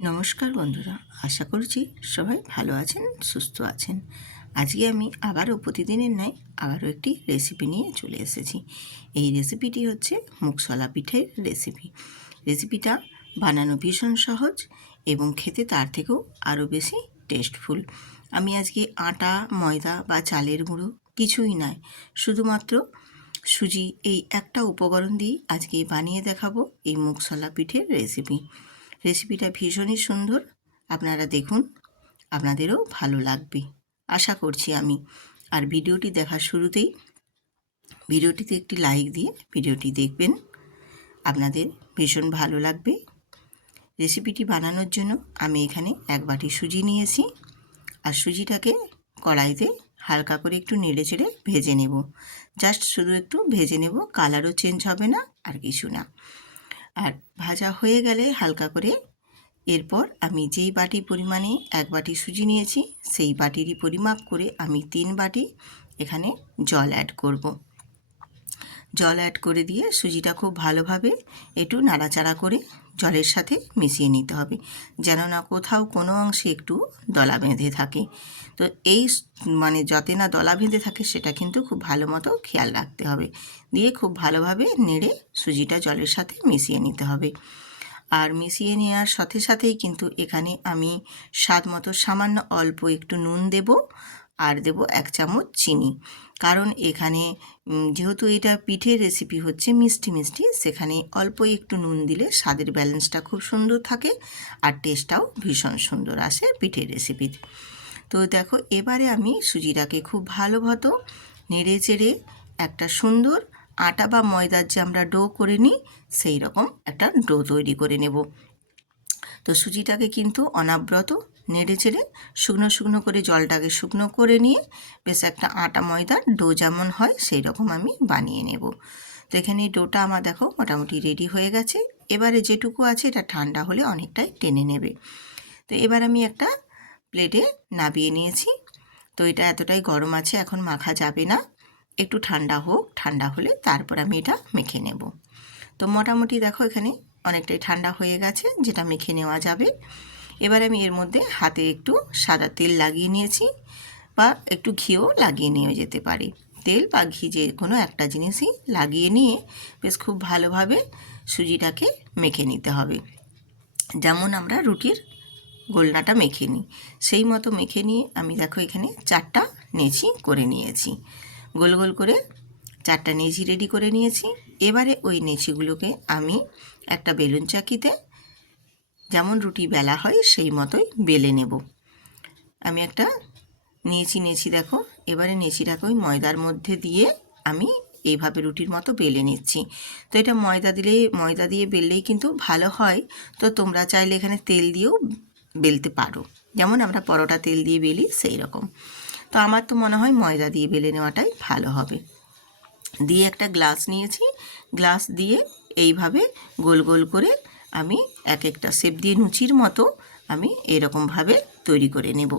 নমস্কার বন্ধুরা, আশা করছি সবাই ভালো আছেন, সুস্থ আছেন। আজকে আমি আবারও প্রতিদিনের ন্যায় আবারও একটি রেসিপি নিয়ে চলে এসেছি। এই রেসিপিটি হচ্ছে মুগসলা পিঠের রেসিপি রেসিপিটা বানানো ভীষণ সহজ এবং খেতে তার থেকেও আরও বেশি টেস্টফুল আমি আজকে আটা, ময়দা বা চালের গুঁড়ো কিছুই নয়, শুধুমাত্র সুজি এই একটা উপকরণ দিয়েই আজকে বানিয়ে দেখাবো এই মুগসলা পিঠের রেসিপি রেসিপিটা ভীষণই সুন্দর। আপনারা দেখুন, আপনাদেরও ভালো লাগবে, আশা করছি আমি। আর ভিডিওটি দেখার শুরুতেই, ভিডিওটিতে একটি লাইক দিয়ে ভিডিওটি দেখবেন। আপনাদের ভীষণ ভালো লাগবে। রেসিপিটি বানানোর জন্য আমি এখানে এক বাটি সুজি নিয়েছি। আর সুজিটাকে কড়াইতে হালকা করে একটু নেড়ে চেড়ে ভেজে নেব। জাস্ট শুধু একটু ভেজে নেব কালারও চেঞ্জ হবে না আর কিছু না। আর ভাজা হয়ে গেলে হালকা করে এরপর আমি যেই বাটি পরিমাণে এক বাটি সুজি নিয়েছি, সেই বাটিরই পরিমাপ করে আমি তিন বাটি এখানে জল অ্যাড করব। জল অ্যাড করে দিয়ে সুজিটা খুব ভালোভাবে একটু নাড়াচাড়া করে জলের সাথে মিশিয়ে নিতে হবে। যেন না কোথাও কোনো অংশে একটু দলা বেঁধে থাকে। তো এই মানে যাতে না দলা বেঁধে থাকে সেটা কিন্তু খুব ভালো মতো খেয়াল রাখতে হবে। দিয়ে খুব ভালোভাবে নেড়ে সুজিটা জলের সাথে মিশিয়ে নিতে হবে। আর মিশিয়ে নেওয়ার সাথে সাথেই কিন্তু এখানে আমি স্বাদ মতো সামান্য অল্প একটু নুন দেব। আর দেব এক চামচ চিনি। কারণ এখানে যেহেতু এটা পিঠের রেসিপি হচ্ছে মিষ্টি মিষ্টি, সেখানে অল্প একটু নুন দিলে স্বাদের ব্যালেন্সটা খুব সুন্দর থাকে আর টেস্টটাও ভীষণ সুন্দর আসে পিঠের রেসিপিতে তো। দেখো, এবারে আমি সুজিটাকে খুব ভালো মতো নেড়ে চেড়ে একটা সুন্দর আটা বা ময়দার যে আমরা ডো করে নিই সেই রকম একটা ডো তৈরি করে নেব। তো সুজিটাকে কিন্তু অনাব্রত নেড়ে চেড়ে শুকনো শুকনো করে জলটাকে শুকনো করে নিয়ে বেশ একটা আটা ময়দার ডো যেমন হয় সেই রকম আমি বানিয়ে নেব। তো এখানে ডোটা আমার দেখো মোটামুটি রেডি হয়ে গেছে। এবারে যেটুকু আছে এটা ঠান্ডা হলে অনেকটাই টেনে নেবে। তো এবার আমি একটা প্লেটে নাবিয়ে নিয়েছি। তো এটা এতটাই গরম আছে, এখন মাখা যাবে না। একটু ঠান্ডা হোক, ঠান্ডা হলে তারপর আমি এটা মেখে নেব। তো মোটামুটি দেখো এখানে অনেকটাই ঠান্ডা হয়ে গেছে, যেটা মেখে নেওয়া যাবে। এবার আমি এর মধ্যে হাতে একটু সাদা তেল লাগিয়ে নিয়েছি বা একটু ঘিও লাগিয়ে নিয়ে যেতে পারে। তেল বা ঘি যে কোনো একটা জিনিসই লাগিয়ে নিয়ে বেশ খুব ভালোভাবে সুজিটাকে মেখে নিতে হবে। যেমন আমরা রুটির গোলনাটা মেখে নিই, সেই মতো মেখে নিয়ে আমি দেখো এখানে চারটা নেচি করে নিয়েছি। গোল গোল করে চারটা নেচি রেডি করে নিয়েছি। এবারে ওই নেচিগুলোকে আমি একটা বেলুন চাকিতে যেমন রুটি বেলা হয়, সেই মতোই বেলে নেব। আমি একটা নিয়েছি নিয়েছি দেখো, এবারে নেচিটাকে ওই ময়দার মধ্যে দিয়ে আমি এইভাবে রুটির মতো বেলে নিচ্ছি। তো এটা ময়দা দিলে, ময়দা দিয়ে বেললেই কিন্তু ভালো হয়। তো তোমরা চাইলে এখানে তেল দিয়েও বেলতে পারো। যেমন আমরা পরোটা তেল দিয়ে বেলি, সেই রকম। তো আমার তো মনে হয় ময়দা দিয়ে বেলে নেওয়াটাই ভালো হবে। দিয়ে একটা গ্লাস নিয়েছি। গ্লাস দিয়ে এইভাবে গোল গোল করে আমি এক একটা শেপ দিয়ে নুচির মতো আমি এরকমভাবে তৈরি করে নেব।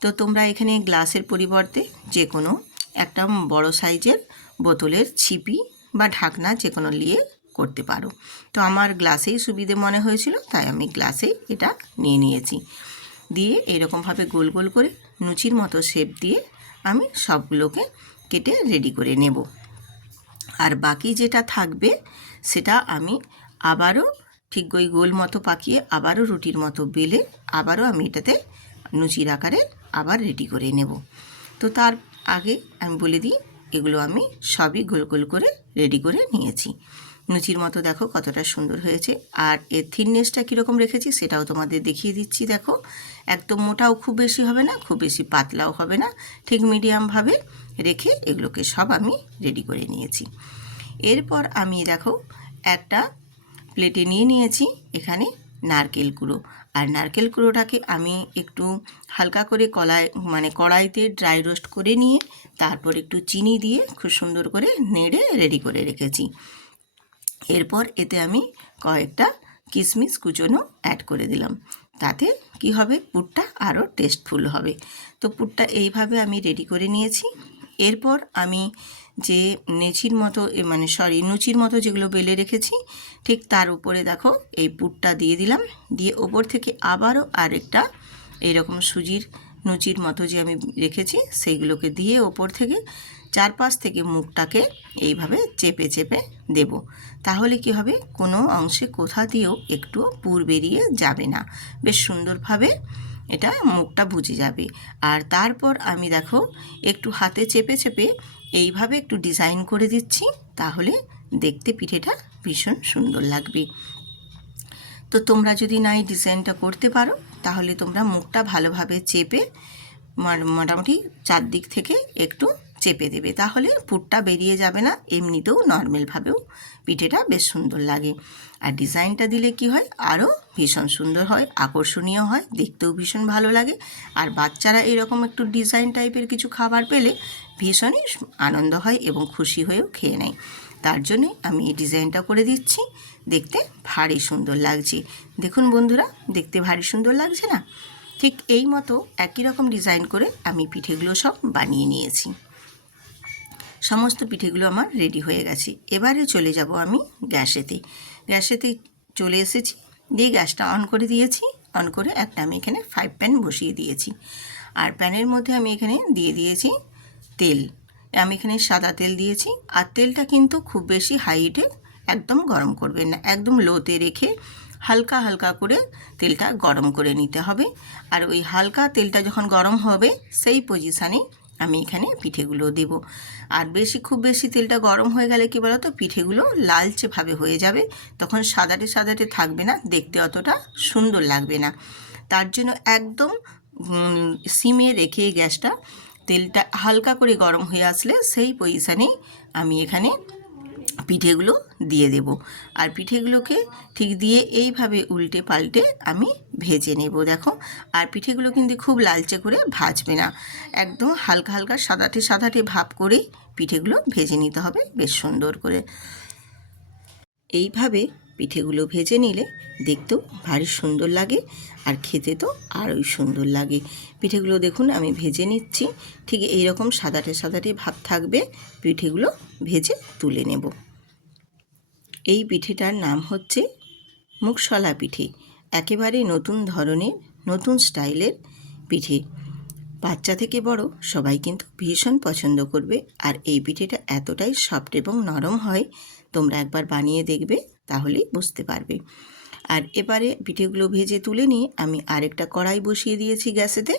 তো তোমরা এখানে গ্লাসের পরিবর্তে যে কোনো একটা বড় সাইজের বোতলের ছিপি বা ঢাকনা যে কোনো নিয়ে করতে পারো। তো আমার গ্লাসেই সুবিধে মনে হয়েছিল, তাই আমি গ্লাসেই এটা নিয়ে নিয়েছি। দিয়ে এরকমভাবে গোল গোল করে নুচির মতো শেপ দিয়ে আমি সবগুলোকে কেটে রেডি করে নেব। আর বাকি যেটা থাকবে, সেটা আমি আবারও ঠিক ওই গোল মতো পাকিয়ে আবারও রুটির মতো বেলে আবারও আমি এটাতে লুচির আকারে আবার রেডি করে নেব। তো তার আগে আমি বলে দিই, এগুলো আমি সবই গোল গোল করে রেডি করে নিয়েছি। লুচির মতো দেখো কতটা সুন্দর হয়েছে। আর এর থিননেসটা কীরকম রেখেছি সেটাও তোমাদের দেখিয়ে দিচ্ছি, দেখো। একদম মোটাও খুব বেশি হবে না, খুব বেশি পাতলাও হবে না। ঠিক মিডিয়ামভাবে রেখে এগুলোকে সব আমি রেডি করে নিয়েছি। এরপর আমি দেখো একটা প্লেটে নিয়ে নিয়েছি, এখানে নারকেল কুড়ো। আর নারকেল কুড়োটাকে আমি একটু হালকা করে কলায় মানে কড়াইতে ড্রাই রোস্ট করে নিয়ে, তারপর একটু চিনি দিয়ে খুব সুন্দর করে নেড়ে রেডি করে রেখেছি। এরপর এতে আমি কয়েকটা কিশমিশ কুচনো অ্যাড করে দিলাম। তাতে কি হবে? পুরটা আরও টেস্টফুল হবে। তো পুরটা এইভাবে আমি রেডি করে নিয়েছি। এরপর আমি যে নেচির মতো মানে সরি নুচির মতো যেগুলো বেলে রেখেছি, ঠিক তার উপরে দেখো এই পুরটা দিয়ে দিলাম। দিয়ে ওপর থেকে আবারও আরেকটা এইরকম সুজির, নুচির মতো যে আমি রেখেছি, সেইগুলোকে দিয়ে ওপর থেকে চারপাশ থেকে মুখটাকে এইভাবে চেপে চেপে দেব। তাহলে কি হবে? কোনো অংশে কোথা দিয়েও একটু পুর বেরিয়ে যাবে না। বেশ সুন্দরভাবে এটা মুখটা বুঝে যাবে। আর তারপর আমি দেখো, একটু হাতে চেপে চেপে এইভাবে একটু ডিজাইন করে দিচ্ছি, তাহলে দেখতে পিঠেটা ভীষণ সুন্দর লাগবে। তো তোমরা যদি না এই ডিজাইনটা করতে পারো, তাহলে তোমরা মুখটা ভালোভাবে চেপে মার- মোটামুটি চারদিক থেকে একটু চেপে দেবে। তাহলে পুরটা বেরিয়ে যাবে না। এমনিতেও নর্মালভাবেও পিঠেটা বেশ সুন্দর লাগে। আর ডিজাইনটা দিলে কি হয়? আরও ভীষণ সুন্দর হয়, আকর্ষণীয় হয়, দেখতেও ভীষণ ভালো লাগে। আর বাচ্চারা এরকম একটু ডিজাইন টাইপের কিছু খাবার পেলে ভীষণই আনন্দ হয় এবং খুশি হয়েও খেয়ে নেয়। তার জন্যে আমি এই ডিজাইনটা করে দিচ্ছি। দেখতে ভারী সুন্দর লাগছে। দেখুন বন্ধুরা, দেখতে ভারী সুন্দর লাগছে না? ঠিক এই মতো একই রকম ডিজাইন করে আমি পিঠেগুলো সব বানিয়ে নিয়েছি। সমস্ত পিঠেগুলো আমার রেডি হয়ে গেছে। এবারে চলে যাব আমি গ্যাসেতে। গ্যাসেতে চলে এসেছি, দিয়ে গ্যাসটা অন করে দিয়েছি। অন করে একটা আমি এখানে ফাইভ প্যান বসিয়ে দিয়েছি। আর প্যানের মধ্যে আমি এখানে দিয়ে দিয়েছি তেল। আমি এখানে সাদা তেল দিয়েছি। আর তেলটা কিন্তু খুব বেশি হাইটে একদম গরম করবেন না। একদম লোতে রেখে হালকা হালকা করে তেলটা গরম করে নিতে হবে। আর ওই হালকা তেলটা যখন গরম হবে, সেই পজিশানে আমি এখানে পিঠেগুলো দেব। আর বেশি, খুব বেশি তেলটা গরম হয়ে গেলে কি বলতো, পিঠেগুলো লালচেভাবে হয়ে যাবে। তখন সাদাটে সাদাটে থাকবে না, দেখতে অতটা সুন্দর লাগবে না। তার জন্য একদম সিমে রেখে গ্যাসটা তেলটা হালকা করে গরম হয়ে আসলে সেই পজিশানেই আমি এখানে পিঠেগুলো দিয়ে দেব। আর পিঠেগুলোকে ঠিক দিয়ে এইভাবে উল্টে পাল্টে আমি ভেজে নেব, দেখো। আর পিঠেগুলো কিন্তু খুব লালচে করে ভাজবে না। একদম হালকা হালকা সাদাটে সাদাটে ভাব করেই পিঠেগুলো ভেজে নিতে হবে, বেশ সুন্দর করে। এইভাবে পিঠেগুলো ভেজে নিলে দেখতেও ভারী সুন্দর লাগে আর খেতে তো আরোই সুন্দর লাগে। পিঠেগুলো দেখুন, আমি ভেজে নিচ্ছি। ঠিক এইরকম সাদাটে সাদাটে ভাব থাকবে, পিঠেগুলো ভেজে তুলে নেব। এই পিঠেটার নাম হচ্ছে মুখশলা পিঠে। একেবারে নতুন ধরনের, নতুন স্টাইলের পিঠে। বাচ্চা থেকে বড় সবাই কিন্তু ভীষণ পছন্দ করবে আর এই পিঠেটা এতটাই সফট এবং নরম হয়, তোমরা একবার বানিয়ে দেখবে তাহলেই বুঝতে পারবে। আর এবারে পিঠেগুলো ভেজে তুলে নিয়ে আমি আরেকটা কড়াই বসিয়ে দিয়েছি গ্যাসেতে।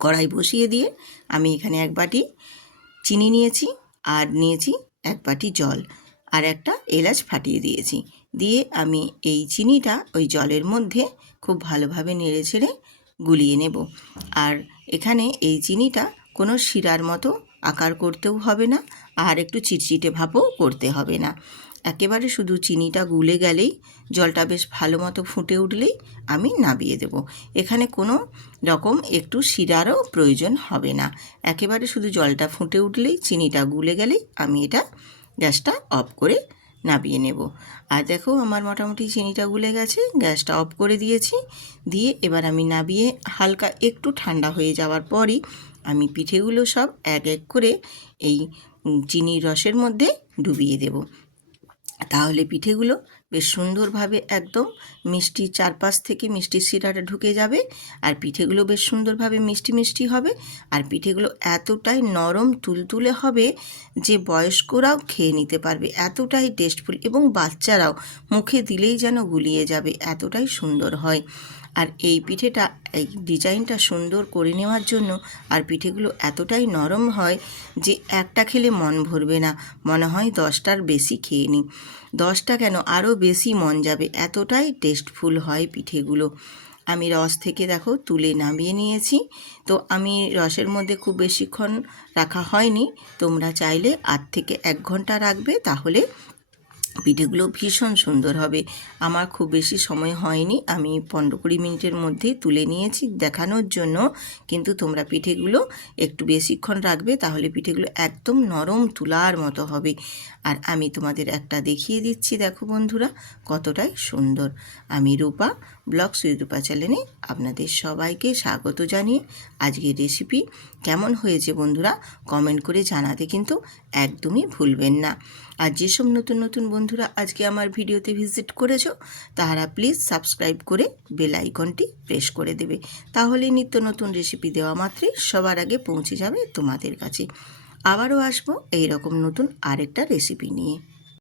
কড়াই বসিয়ে দিয়ে আমি এখানে এক বাটি চিনি নিয়েছি আর নিয়েছি এক বাটি জল। আর একটা এলাচ ফাটিয়ে দিয়েছি। দিয়ে আমি এই চিনিটা ওই জলের মধ্যে খুব ভালোভাবে নেড়ে ছেড়ে গুলিয়ে নেব। আর এখানে এই চিনিটা কোনো শিরার মতো আকার করতেও হবে না, আর একটু চিটচিটে ভাবও করতে হবে না। একেবারে শুধু চিনিটা গুলে গেলেই, জলটা বেশ ভালো মতো ফুটে উঠলেই আমি নাবিয়ে দেব। এখানে কোনো রকম একটু শিরারও প্রয়োজন হবে না। একেবারে শুধু জলটা ফুটে উঠলেই, চিনিটা গুলে গেলেই আমি এটা গ্যাসটা অফ করে নাবিয়ে নেব। আর দেখো আমার মোটামুটি চিনিটা গুলে গেছে, গ্যাসটা অফ করে দিয়েছি। দিয়ে এবার আমি নাবিয়ে হালকা একটু ঠান্ডা হয়ে যাওয়ার পরই আমি পিঠেগুলো সব এক এক করে এই চিনির রসের মধ্যে ডুবিয়ে দেব। তাহলে পিঠেগুলো বেশ সুন্দরভাবে একদম মিষ্টি চারপাশ থেকে মিষ্টি শিরাটা ঢুকে যাবে আর পিঠেগুলো বেশ সুন্দরভাবে মিষ্টি মিষ্টি হবে। আর পিঠেগুলো এতটাই নরম তুলতুলে হবে যে বয়স্করাও খেয়ে নিতে পারবে। এতটাই টেস্টফুল এবং বাচ্চারাও মুখে দিলেই যেন গুলিয়ে যাবে। এতটাই সুন্দর হয়। আর এই পিঠেটা, এই ডিজাইনটা সুন্দর করে নেওয়ার জন্য আর পিঠেগুলো এতটাই নরম হয় যে একটা খেলে মন ভরবে না। মনে হয় দশটার বেশি খেয়ে নিই। দশটা কেন আরও বেশি মন যাবে? এতটাই টেস্টফুল হয় পিঠেগুলো। আমি রস থেকে দেখো তুলে নামিয়ে নিয়েছি। তো আমি রসের মধ্যে খুব বেশিক্ষণ রাখা হয়নি। তোমরা চাইলে আধ থেকে এক ঘণ্টা রাখবে, তাহলে পিঠেগুলো ভীষণ সুন্দর হবে। আমার খুব বেশি সময় হয়নি। আমি পনেরো কুড়ি মিনিটের মধ্যে তুলে নিয়েছি দেখানোর জন্য। কিন্তু তোমরা পিঠেগুলো একটু বেশিক্ষণ রাখবে, তাহলে পিঠেগুলো একদম নরম তুলার মতো হবে। আর আমি তোমাদের একটা দেখিয়ে দিচ্ছি, দেখো বন্ধুরা, কতটাই সুন্দর। আমি রূপা ব্লগ সুইট রূপা চ্যানেলে আপনাদের সবাইকে স্বাগত জানিয়ে আজকের রেসিপি কেমন হয়েছে বন্ধুরা, কমেন্ট করে জানাতে কিন্তু একদমই ভুলবেন না। আর যেসব নতুন নতুন বন্ধুরা, আজকে আমার ভিডিওতে ভিজিট করেছ, তারা প্লিজ সাবস্ক্রাইব করে বেল আইকনটি প্রেস করে দেবে। তাহলে নিত্য নতুন রেসিপি দেওয়া মাত্রই সবার আগে পৌঁছে যাবে তোমাদের কাছে। আবারও আসব এই রকম নতুন আরেকটা রেসিপি নিয়ে।